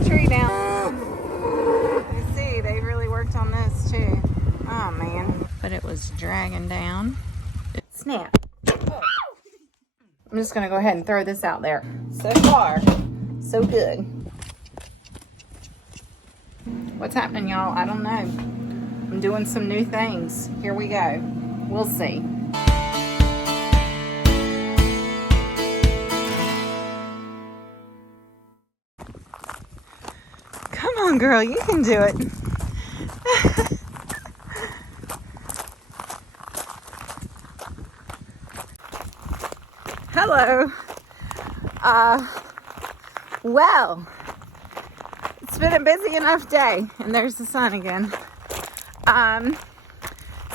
a tree down. You see, they really worked on this too. Oh man. But it was dragging down. Snap. I'm just gonna go ahead and throw this out there. So far, so good. What's happening, y'all? I don't know. I'm doing some new things. Here we go. We'll see. Come on, girl. You can do it. Hello. Well, it's been a busy enough day, and there's the sun again.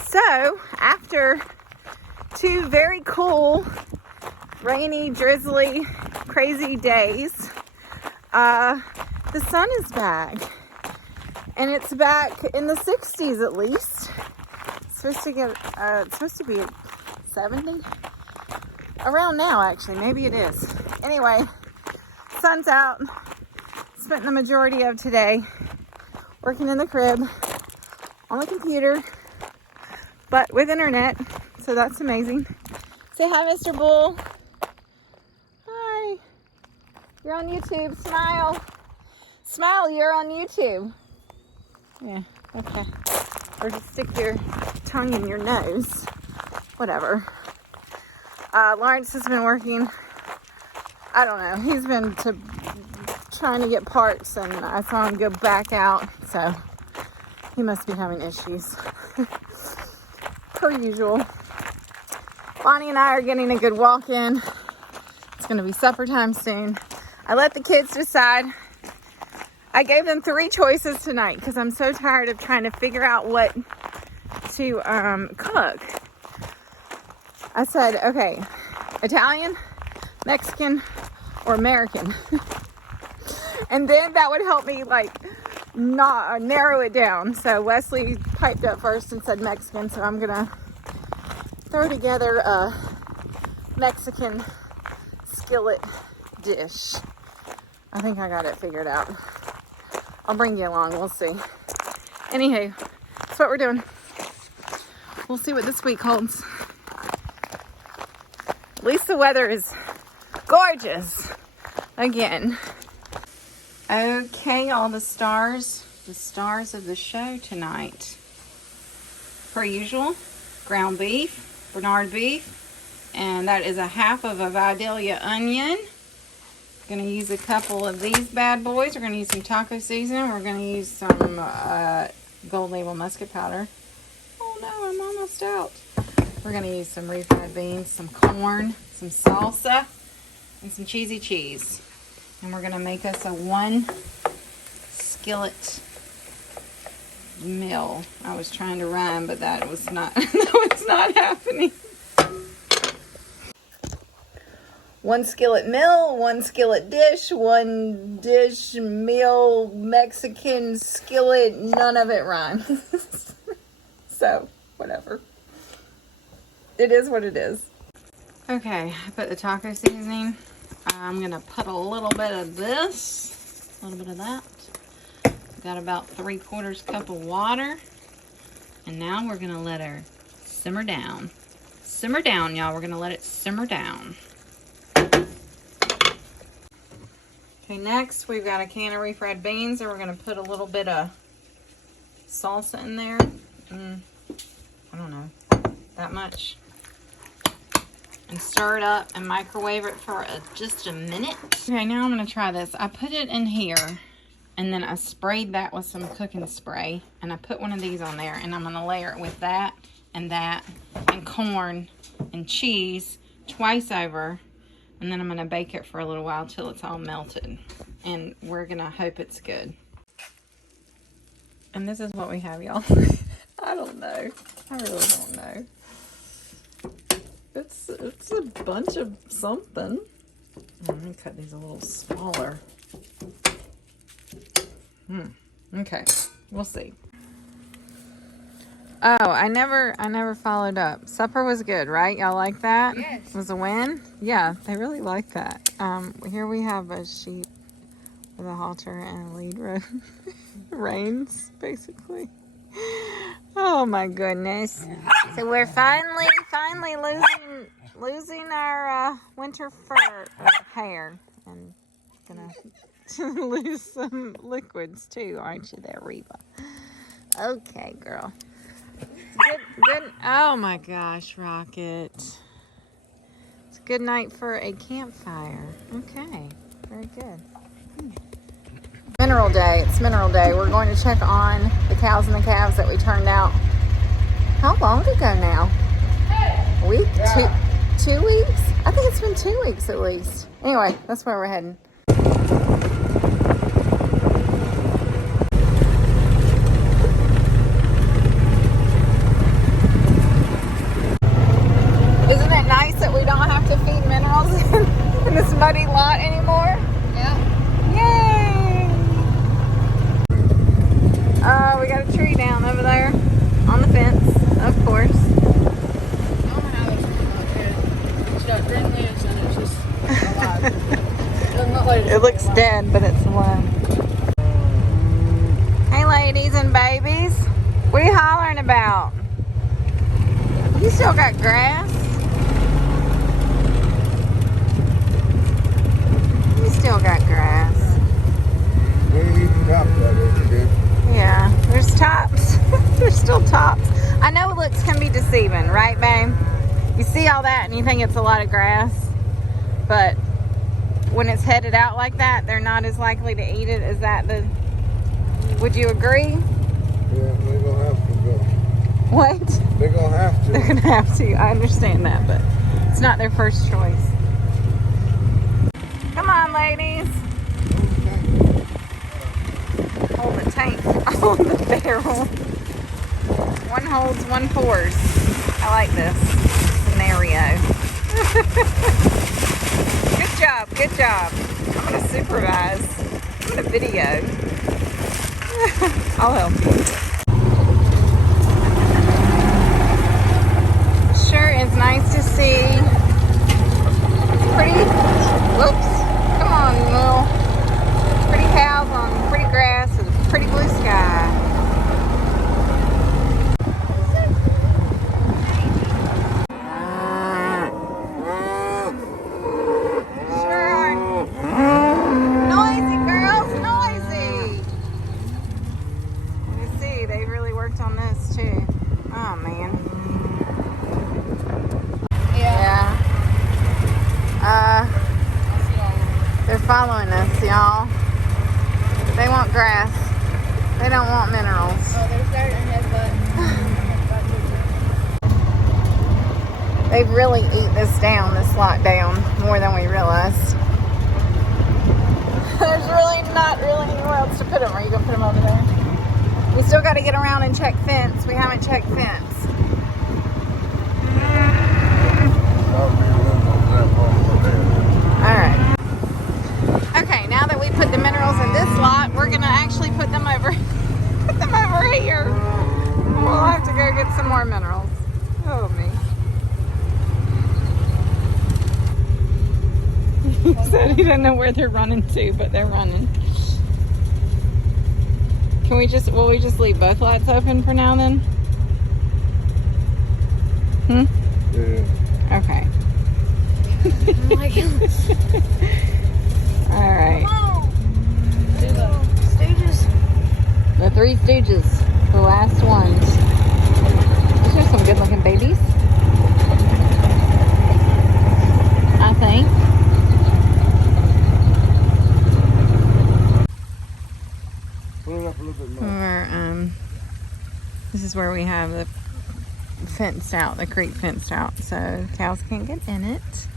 So after 2 very cool, rainy, drizzly, crazy days, the sun is back, and it's back in the 60s at least. It's supposed to be 70. Around now, actually. Maybe it is. Anyway, sun's out. Spent the majority of today working in the crib on the computer, but with internet, so that's amazing. Say hi, Mr. Bull. Hi. You're on YouTube. Smile. Smile, you're on YouTube. Yeah, okay. Or just stick your tongue in your nose. Whatever. Lawrence has been working, I don't know, he's been trying to get parts, and I saw him go back out, so he must be having issues. Per usual. Bonnie and I are getting a good walk in. It's going to be supper time soon. I let the kids decide. I gave them 3 choices tonight because I'm so tired of trying to figure out what to cook. I said, okay, Italian, Mexican, or American. And then that would help me not narrow it down. So Wesley piped up first and said Mexican. So I'm gonna throw together a Mexican skillet dish. I think I got it figured out. I'll bring you along, we'll see. Anywho, that's what we're doing. We'll see what this week holds. At least the weather is gorgeous again. Okay, all the stars of the show tonight. Per usual, ground beef, Bernard beef, and that is a half of a Vidalia onion. Gonna use a couple of these bad boys. We're gonna use some taco seasoning. We're gonna use some Gold Label musket powder. Oh no, I'm almost out. We're going to use some refried beans, some corn, some salsa, and some cheesy cheese. And we're going to make us a 1 skillet meal. I was trying to rhyme, but that was not, no, it's not happening. 1 skillet meal, 1 skillet dish, 1 dish meal, Mexican skillet, none of it rhymes. So, whatever. It is what it is. Okay, I put the taco seasoning. I'm going to put a little bit of this, a little bit of that. Got about 3/4 cup of water. And now we're going to let her simmer down. Simmer down, y'all. We're going to let it simmer down. Okay, next we've got a can of refried beans, and we're going to put a little bit of salsa in there. I don't know, that much. And stir it up and microwave it for just a minute. Okay, now I'm going to try this. I put it in here, and then I sprayed that with some cooking spray, and I put one of these on there, and I'm going to layer it with that, and corn, and cheese twice over, and then I'm going to bake it for a little while till it's all melted, and we're going to hope it's good. And this is what we have, y'all. I don't know. I really don't know. It's a bunch of something. Let me cut these a little smaller. Okay, we'll see. Oh, I never followed up. Supper was good, right? Y'all like that? Yes. Was a win? Yeah, they really like that. Here we have a sheep with a halter and a lead rope. Reins, basically. Oh my goodness. So we're finally losing our winter fur hair, and gonna lose some liquids too, aren't you there, Reba? Okay, girl. Good. Oh my gosh, Rocket. It's a good night for a campfire. Okay, very good. Mineral day. It's mineral day. We're going to check on the cows and the calves that we turned out. How long ago now? A week? 2 weeks? I think it's been 2 weeks at least. Anyway, that's where we're heading. Isn't it nice that we don't have to feed minerals in this muddy lot anymore? Yeah. Yay! We got a tree down over there on the fence, of course. I don't know how this is not good. It's got green leaves and it's just alive. It doesn't look like It looks dead, but it's alive. Hey, ladies and babies. What are you hollering about? You still got grass? You still got grass. Yeah, there's tops. There's still tops. I know looks can be deceiving, right, babe? You see all that and you think it's a lot of grass, but when it's headed out like that, they're not as likely to eat it. Is that the... Would you agree? Yeah, they're gonna have to go. What? They're gonna have to. They're gonna have to. I understand that, but it's not their first choice. Come on, ladies. Hold the tank. Hold the barrel. One holds, one pours. I like this scenario. Good job, good job. I'm gonna supervise. I'm gonna video. I'll help you. Sure is nice to see. Pretty, whoops, come on, little pretty cows on pretty grass with a pretty blue sky. On this too. Oh man. Yeah. They're following us, y'all. They want grass. They don't want minerals. Oh, there's dirt and headbutt. They really eat this down, this lockdown, more than we realized. There's really not anywhere else to put them. Are you gonna put them over there? We still got to get around and check fence. We haven't checked fence. Alright. Okay, now that we put the minerals in this lot, we're going to actually put them over here. We'll have to go get some more minerals. Oh, me. He said he doesn't know where they're running to, but they're running. Will we just leave both lots open for now then? Yeah. Okay. Oh my goodness. Alright. Do the Stooges. The Three Stooges. The last ones. These are some good looking babies. I think. This is where we have the fenced out, the creek fenced out, so cows can't get in it,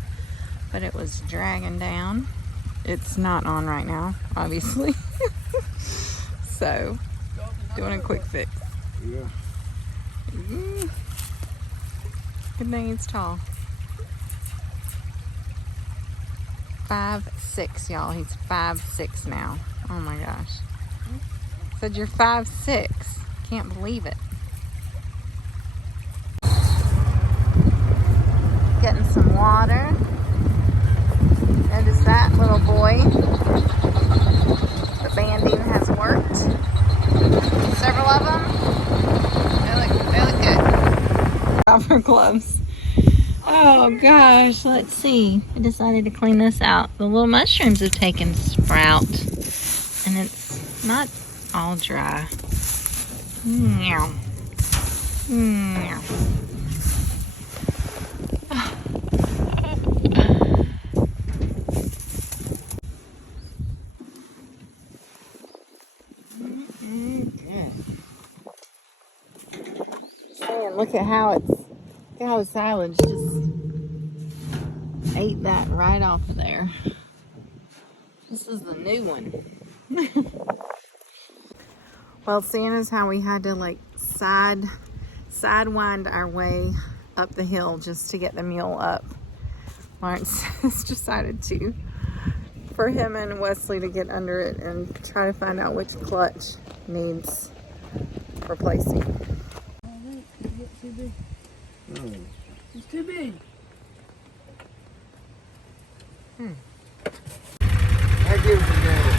but it was dragging down. It's not on right now, obviously. So, doing a quick fix. Yeah. Good thing it's tall. 5'6", y'all. He's 5'6" now. Oh my gosh. Said you're 5'6". Can't believe it. Getting some water. Notice that little boy. her gloves. Oh gosh, let's see. I decided to clean this out. The little mushrooms have taken sprout, and it's not all dry. Meow. Meow. And look at how the silage just ate that right off of there. This is the new one. Well, seeing as how we had to like sidewind our way up the hill just to get the mule up, Lawrence has decided for him and Wesley to get under it and try to find out which clutch needs replacing. It's too big. I give it to Daddy.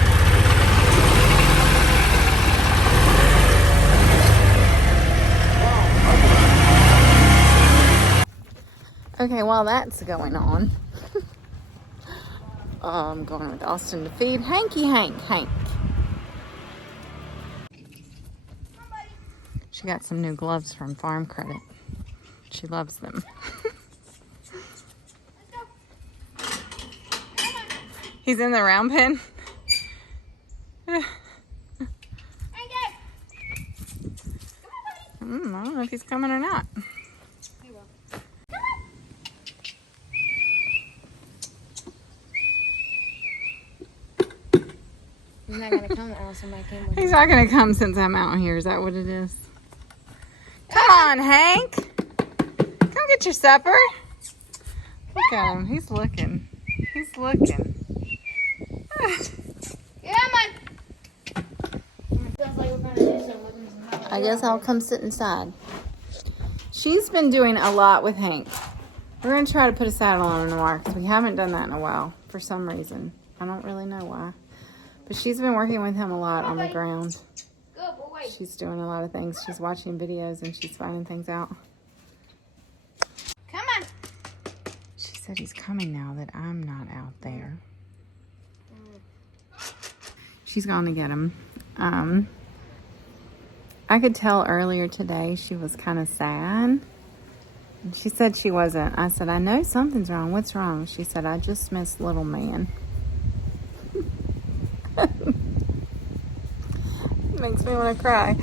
Okay, while that's going on, I'm going with Austin to feed Hank. She got some new gloves from Farm Credit. She loves them. He's in the round pen. I don't know if he's coming or not. He's not gonna come unless somebody came with him. He's not gonna come since I'm out here. Is that what it is? Come on, Hank. Come get your supper. Look at him. He's looking. He's looking. Yeah, man. Feels like we're gonna do something. I guess I'll come sit inside. She's been doing a lot with Hank. We're going to try to put a saddle on him tomorrow because we haven't done that in a while for some reason. I don't really know why. But she's been working with him a lot on the ground. Good boy. She's doing a lot of things. She's watching videos and she's finding things out. Come on. She said he's coming now that I'm not out there. She's gone to get him. I could tell earlier today she was kind of sad. And she said she wasn't. I said, I know something's wrong. What's wrong? She said, I just miss little man. Makes me want to cry.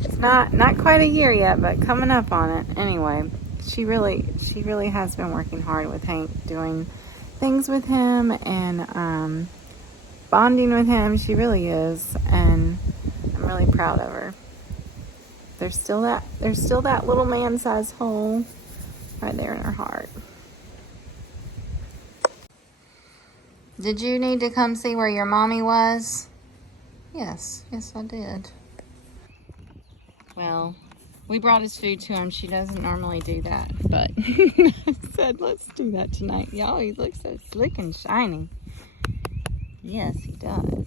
It's not quite a year yet, but coming up on it. Anyway, she really has been working hard with Hank, doing things with him and bonding with him. She really is, and I'm really proud of her. There's still that little man-sized hole right there in her heart. Did you need to come see where your mommy was? Yes, I did. Well, we brought his food to him. She doesn't normally do that, but I said, let's do that tonight. Y'all, he looks so slick and shiny. Yes, he does.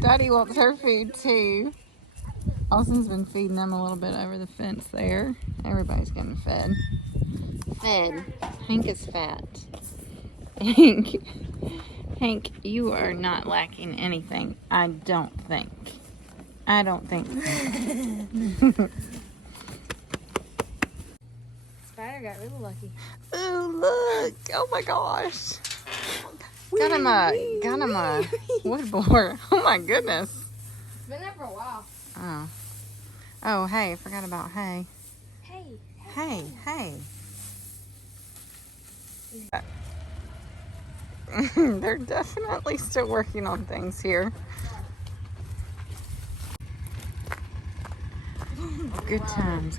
Daddy wants her food too. Austin's been feeding them a little bit over the fence there. Everybody's getting fed. Hank is fat. Hank, you are not lacking anything. I don't think so. Spider got really lucky. Oh, look. Oh my gosh. Got him a wood boar. Oh my goodness. It's been there for a while. Oh, hey, I forgot about hay. Hey. They're definitely still working on things here. Good times.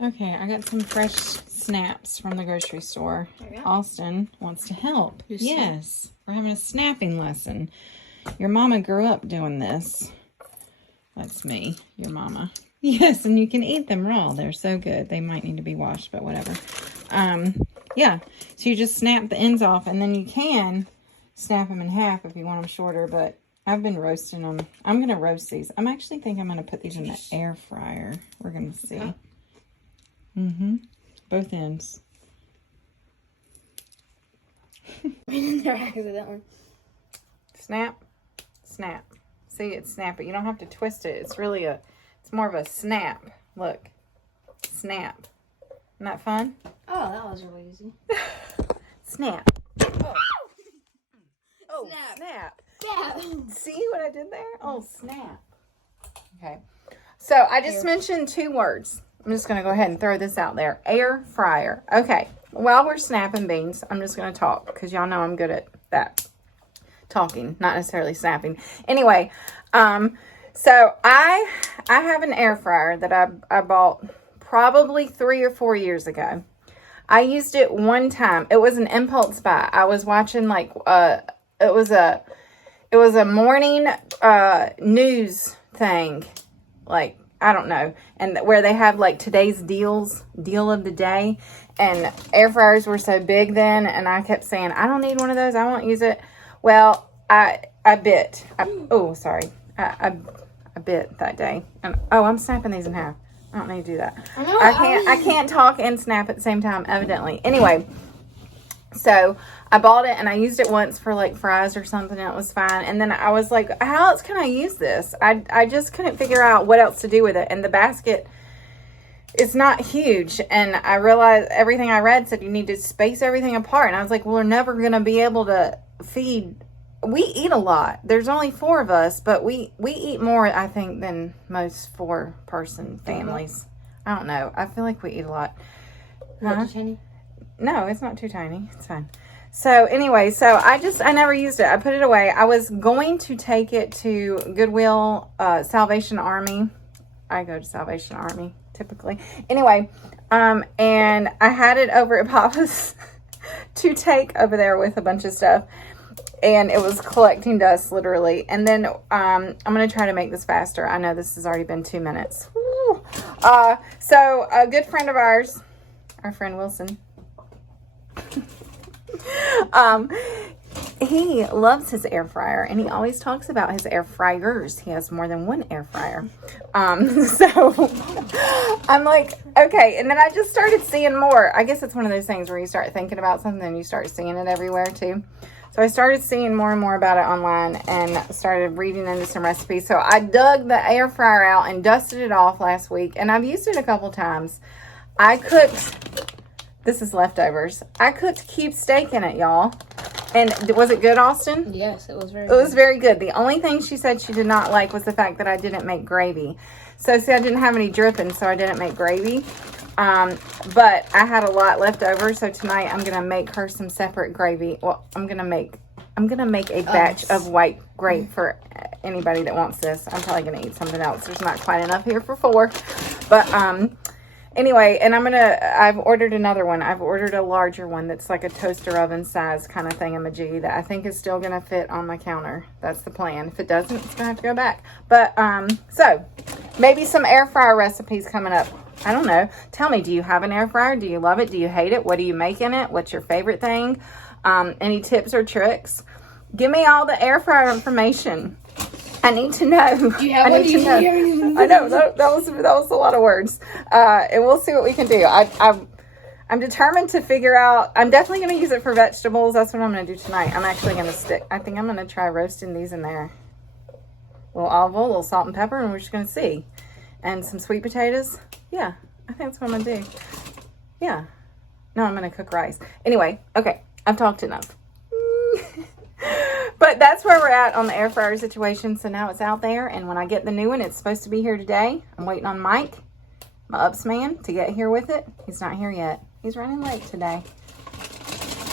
Okay, I got some fresh snaps from the grocery store. Austin wants to help. Yes, we're having a snapping lesson. Your mama grew up doing this. That's me, your mama. Yes, and you can eat them raw. They're so good. They might need to be washed, but whatever. Yeah, so you just snap the ends off, and then you can snap them in half if you want them shorter, but I've been roasting them. I'm going to roast these. I'm actually think I'm going to put these in the air fryer. We're going to see. Both ends. In there accidentally. Snap, snap. See, it's snappy. You don't have to twist it. It's really it's more of a snap. Look, snap. Isn't that fun? Oh, that was really easy. Snap. Oh, Snap. snap. Yeah. See what I did there? Oh, snap. Okay. So I just mentioned 2 words. I'm just going to go ahead and throw this out there. Air fryer. Okay. While we're snapping beans, I'm just going to talk because y'all know I'm good at that. Talking, not necessarily snapping. Anyway, so I have an air fryer that I bought probably 3 or 4 years ago. I used it one time. It was an impulse buy. I was watching like it was a morning news thing, like I don't know, and where they have like today's deal of the day, and air fryers were so big then, and I kept saying I don't need one of those. I won't use it. Well, I bit that day, and I'm snapping these in half. I don't need to do that. I can't talk and snap at the same time, evidently. Anyway, so I bought it and I used it once for like fries or something, and it was fine. And then I was like, how else can I use this? I just couldn't figure out what else to do with it. And the basket is not huge. And I realized everything I read said you need to space everything apart. And I was like, well, we're never going to be able to feed. We eat a lot. There's only 4 of us, but we eat more, I think, than most 4-person families. I don't know. I feel like we eat a lot. Not too tiny? No, it's not too tiny. It's fine. So anyway, I never used it. I put it away. I was going to take it to Goodwill, Salvation Army. I go to Salvation Army typically. Anyway, and I had it over at Papa's to take over there with a bunch of stuff. And it was collecting dust, literally. And then I'm going to try to make this faster. I know this has already been 2 minutes. Woo. So a good friend of ours, our friend Wilson, he loves his air fryer. And he always talks about his air fryers. He has more than one air fryer. So I'm like, okay. And then I just started seeing more. I guess it's one of those things where you start thinking about something and you start seeing it everywhere too. So I started seeing more and more about it online and started reading into some recipes. So I dug the air fryer out and dusted it off last week. And I've used it a couple times. I cooked, this is leftovers. I cooked cube steak in it, y'all. And was it good, Austin? Yes, it was very good. It was very good. The only thing she said she did not like was the fact that I didn't make gravy. So see, I didn't have any dripping, so I didn't make gravy. But I had a lot left over, so tonight I'm gonna make her some separate gravy. Well, I'm gonna make a batch of white gravy for anybody that wants this. I'm probably gonna eat something else. There's not quite enough here for 4, but anyway, and I've ordered another one. I've ordered a larger one that's like a toaster oven size kind of thingamajiggy that I think is still gonna fit on my counter. That's the plan. If it doesn't, it's gonna have to go back. But so maybe some air fryer recipes coming up. I don't know. Tell me, do you have an air fryer? Do you love it? Do you hate it? What do you make in it? What's your favorite thing? Any tips or tricks? Give me all the air fryer information. I need to know. Do you have I need to know. I know that was a lot of words. And we'll see what we can do. I'm determined to figure out. I'm definitely going to use it for vegetables. That's what I'm going to do tonight. I'm actually going to I think I'm going to try roasting these in there. A little olive oil, a little salt and pepper, and we're just going to see. And some sweet potatoes. Yeah, I think that's what I'm going to do. Yeah. No, I'm going to cook rice. Anyway, okay. I've talked enough. But that's where we're at on the air fryer situation. So now it's out there. And when I get the new one, it's supposed to be here today. I'm waiting on Mike, my ups man, to get here with it. He's not here yet. He's running late today.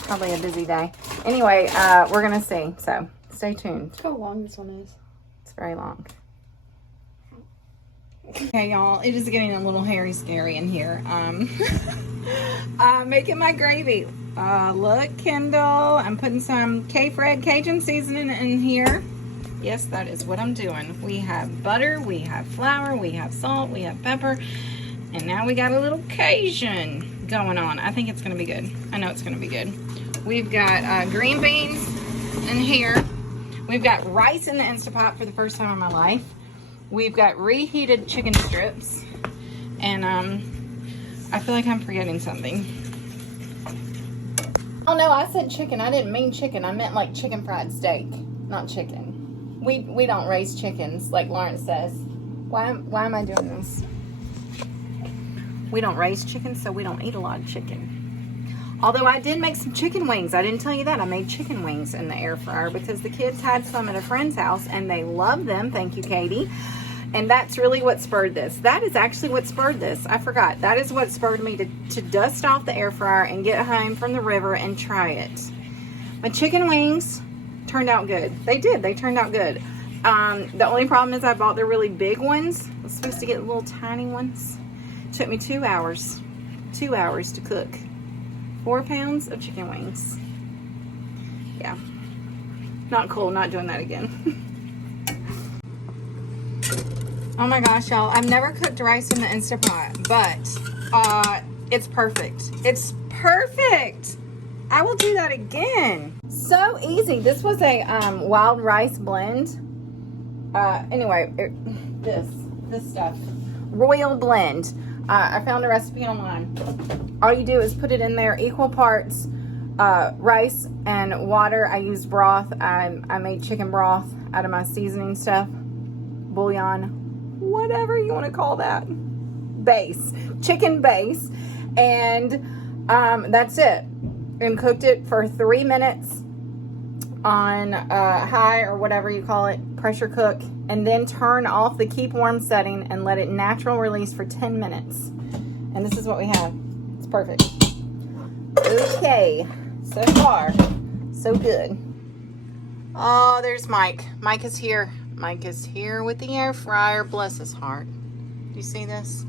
Probably a busy day. Anyway, we're going to see. So stay tuned. Look how long this one is. It's very long. Okay, y'all, it is getting a little hairy scary in here. I'm making my gravy. Look, Kendall, I'm putting some K-Fred Cajun seasoning in here. Yes, that is what I'm doing. We have butter, we have flour, we have salt, we have pepper, and now we got a little Cajun going on. I think it's gonna be good. I know it's gonna be good. We've got green beans in here. We've got rice in the Instapot for the first time in my life. We've got reheated chicken strips, and I feel like I'm forgetting something. Oh no, I said chicken. I didn't mean chicken. I meant like chicken fried steak, not chicken. We don't raise chickens like Lawrence says. Why am I doing this? We don't raise chickens, so we don't eat a lot of chicken. Although I did make some chicken wings. I didn't tell you that. I made chicken wings in the air fryer because the kids had some at a friend's house and they love them. Thank you, Katie. And that's really what spurred this. That is actually what spurred this. I forgot. That is what spurred me to dust off the air fryer and get home from the river and try it. My chicken wings turned out good. They did. They turned out good. The only problem is I bought the really big ones. I was supposed to get little tiny ones. It took me 2 hours. 2 hours to cook 4 pounds of chicken wings. Yeah. Not cool. Not doing that again. Oh my gosh, y'all. I've never cooked rice in the Instapot, but it's perfect. It's perfect. I will do that again. So easy. This was a wild rice blend. Anyway, this stuff. Royal blend. I found a recipe online. All you do is put it in there, equal parts rice and water. I used broth. I made chicken broth out of my seasoning stuff. Bouillon. Whatever you want to call that. Base. Chicken base. And that's it. And cooked it for 3 minutes on high or whatever you call it, pressure cook, and then turn off the keep warm setting and let it natural release for 10 minutes. And this is what we have. It's perfect. Okay, so far, so good. Oh, there's Mike. Mike is here. Mike is here with the air fryer. Bless his heart. Do you see this?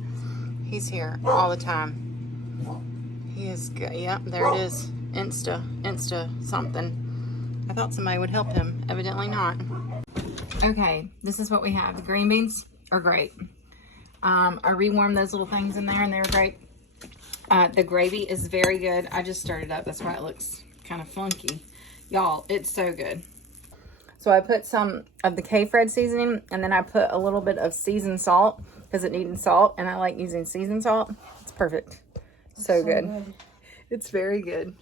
He's here all the time. He is good. Yep, there it is. Insta something. I thought somebody would help him. Evidently not. Okay, this is what we have. The green beans are great. I rewarmed those little things in there and they were great. The gravy is very good. I just stirred it up. That's why it looks kind of funky. Y'all, it's so good. So I put some of the K-Fred seasoning and then I put a little bit of seasoned salt because it needed salt and I like using seasoned salt. It's perfect. So good. It's very good.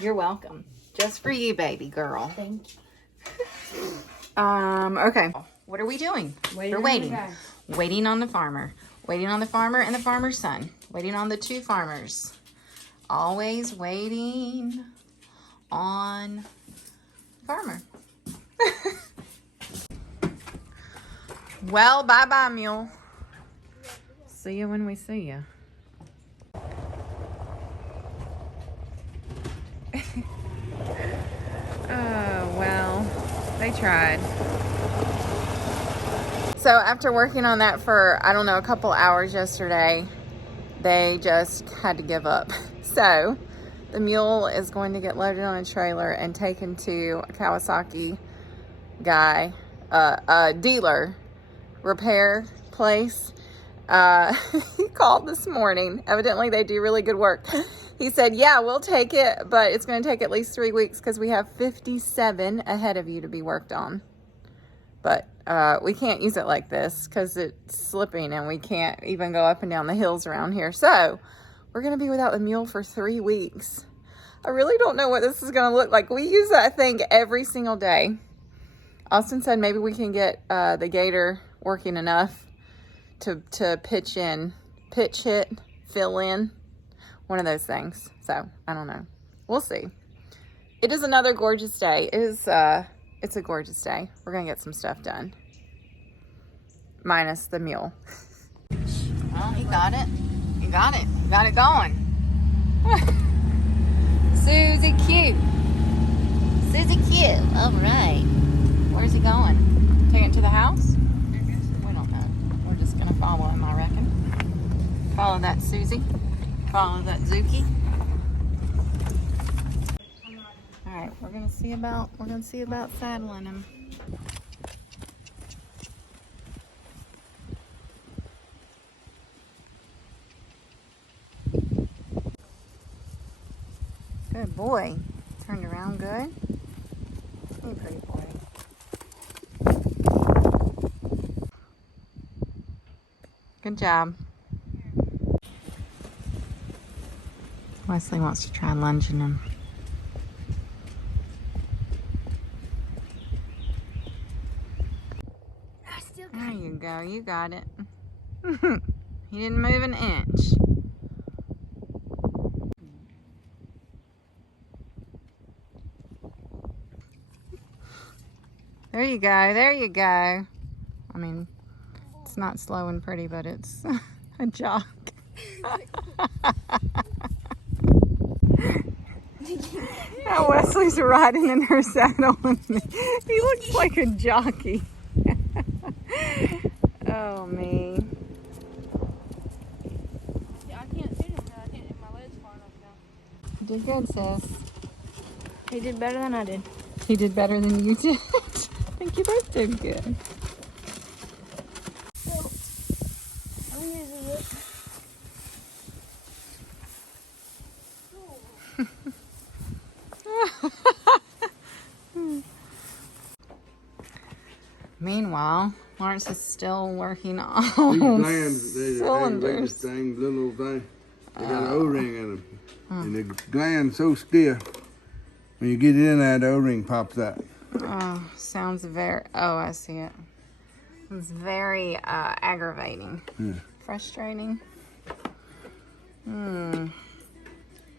You're welcome. Just for you, baby girl. Thank you. Okay. What are we doing? We're waiting. Waiting on the farmer. Waiting on the farmer and the farmer's son. Waiting on the 2 farmers. Always waiting on farmer. Well, bye-bye, mule. See you when we see you. Oh, well, they tried. So after working on that for, I don't know, a couple hours yesterday, they just had to give up. So the mule is going to get loaded on a trailer and taken to a Kawasaki guy, a dealer, repair place. He called this morning. Evidently they do really good work. He said, yeah, we'll take it, but it's going to take at least 3 weeks because we have 57 ahead of you to be worked on. But we can't use it like this because it's slipping and we can't even go up and down the hills around here. So we're going to be without the mule for 3 weeks. I really don't know what this is going to look like. We use that thing every single day. Austin said maybe we can get the gator working enough to pitch hit, fill in. One of those things. So, I don't know. We'll see. It is another gorgeous day. It's a gorgeous day. We're going to get some stuff done. Minus the mule. Well, he got it. He got it. He got it going. Susie cute. Susie cute. All right. Where's he going? Take it to the house? We don't know. We're just going to follow him, I reckon. Follow that Susie. Follow that Zuki. All right, we're gonna see about saddling him. Good boy. Turned around good. Hey, pretty boy. Good job. Wesley wants to try lunging him. There you go. You got it. He didn't move an inch. There you go. There you go. I mean, it's not slow and pretty, but it's a jog. Now Wesley's riding in her saddle with me. He looks like a jockey. Oh, me. Yeah, I can't see him because I can't get my legs far enough now. You did good, sis. He did better than I did. He did better than you did. I think you both did good. Meanwhile, Lawrence is still working on These glands, they cylinders. this thing, little old thing. They got an O-ring in them. And the gland's so stiff. When you get it in there, the O-ring pops out. Oh, sounds very, oh, I see it. It's very aggravating. Frustrating.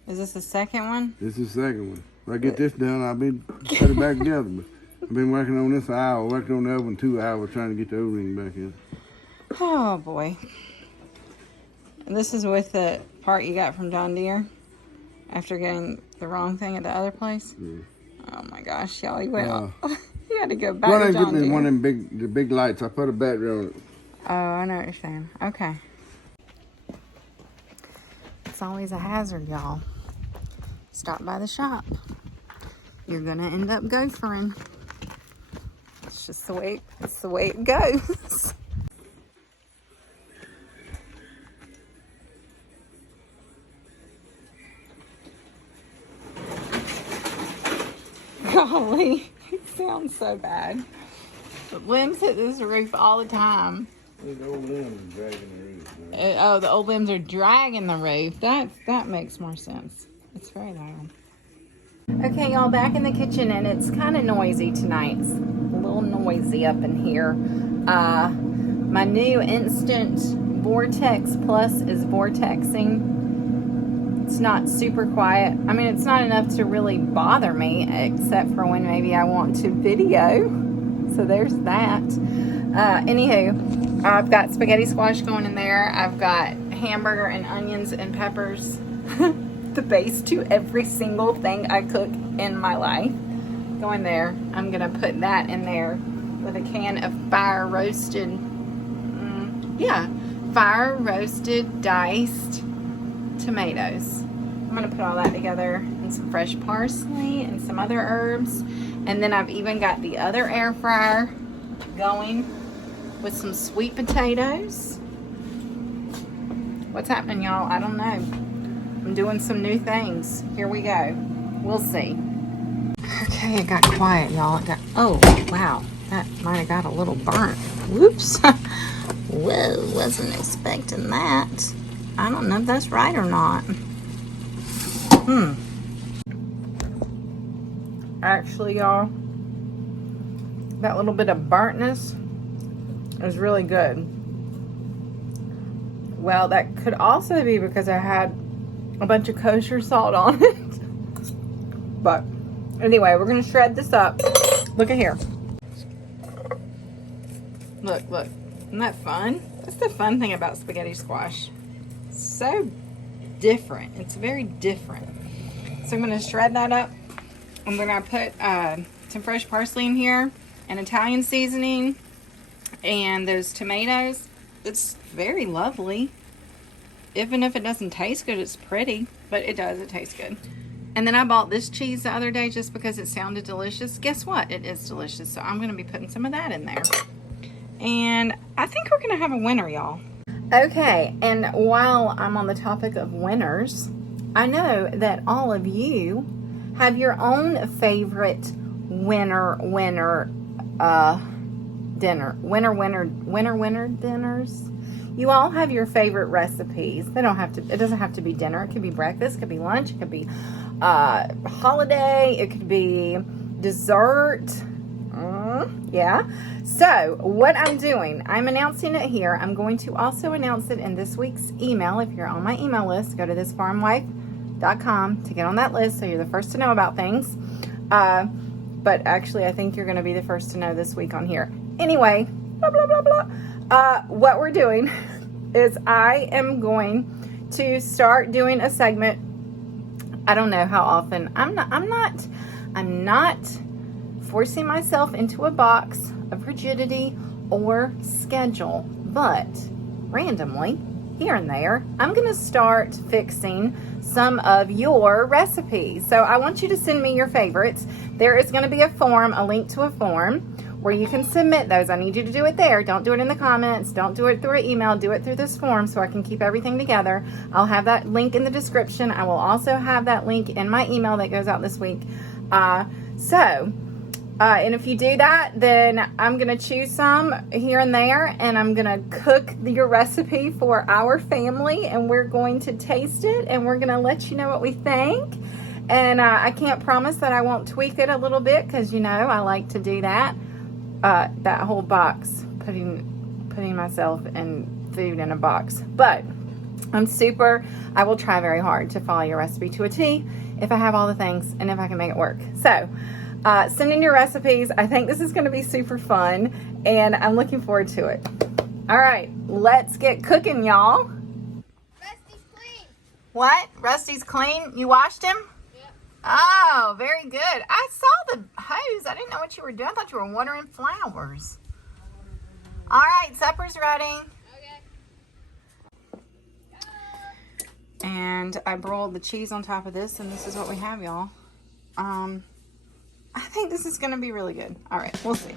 Is this the second one? This is the second one. If I get this done, I'll be put it back together. But I've been working on this an hour, working on the other one 2 hours, trying to get the O-ring back in. Oh, boy. And this is with the part you got from John Deere after getting the wrong thing at the other place? Yeah. Oh, my gosh, y'all. You went you had to go back Well, to I John get Deere. one of them the big lights. I put a battery on it. Oh, I know what you're saying. Okay. It's always a hazard, y'all. Stop by the shop. You're gonna end up gophering. It's just the way it goes. Golly, it sounds so bad. The limbs hit this roof all the time. The old limbs dragging the roof. Oh, the old limbs are dragging the roof. That makes more sense. It's very loud. Okay, y'all, back in the kitchen, and it's kind of noisy tonight. It's a little noisy up in here. My new Instant Vortex Plus is vortexing. It's not super quiet. I mean, it's not enough to really bother me, except for when maybe I want to video. So there's that. Anywho, I've got spaghetti squash going in there. I've got hamburger and onions and peppers. The base to every single thing I cook in my life. Going there. I'm going to put that in there with a can of fire roasted diced tomatoes. I'm going to put all that together and some fresh parsley and some other herbs. And then I've even got the other air fryer going with some sweet potatoes. What's happening, y'all? I don't know. I'm doing some new things. Here we go. We'll see. Okay, it got quiet, y'all. Oh, wow. That might have got a little burnt. Whoops. Whoa, wasn't expecting that. I don't know if that's right or not. Actually, y'all, that little bit of burntness is really good. Well, that could also be because I had a bunch of kosher salt on it. But anyway, we're going to shred this up. Look at here. Look. Isn't that fun? That's the fun thing about spaghetti squash. So different. It's very different. So I'm going to shred that up. I'm going to put some fresh parsley in here and Italian seasoning and those tomatoes. It's very lovely. Even if it doesn't taste good, it's pretty, but it does. It tastes good. And then I bought this cheese the other day just because it sounded delicious. Guess what? It is delicious. So I'm going to be putting some of that in there. And I think we're going to have a winner, y'all. Okay, and while I'm on the topic of winners, I know that all of you have your own favorite winter dinners. You all have your favorite recipes. It doesn't have to be dinner. It could be breakfast, it could be lunch, it could be holiday, it could be dessert. Yeah. So what I'm doing, I'm announcing it here. I'm going to also announce it in this week's email. If you're on my email list, go to thisfarmwife.com to get on that list so you're the first to know about things. But actually, I think you're going to be the first to know this week on here. Anyway, blah, blah, blah, blah. What we're doing is I am going to start doing a segment. I don't know how often. I'm not forcing myself into a box of rigidity or schedule, but randomly, here and there, I'm going to start fixing some of your recipes. So I want you to send me your favorites. There is going to be a link to a form where you can submit those. I need you to do it there. Don't do it in the comments. Don't do it through an email. Do it through this form so I can keep everything together. I'll have that link in the description. I will also have that link in my email that goes out this week. And if you do that, then I'm going to choose some here and there, and I'm going to cook your recipe for our family, and we're going to taste it, and we're going to let you know what we think. And I can't promise that I won't tweak it a little bit, because, you know, I like to do that. That whole box, putting myself and food in a box. But I will try very hard to follow your recipe to a T if I have all the things and if I can make it work. So, send in your recipes. I think this is going to be super fun, and I'm looking forward to it. All right, let's get cooking, y'all. Rusty's clean. What? Rusty's clean? You washed him? Yep. Oh, very good. I saw the hose. I didn't know what you were doing. I thought you were watering flowers. All right, supper's ready. Okay. And I broiled the cheese on top of this, and this is what we have, y'all. I think this is going to be really good. All right, we'll see.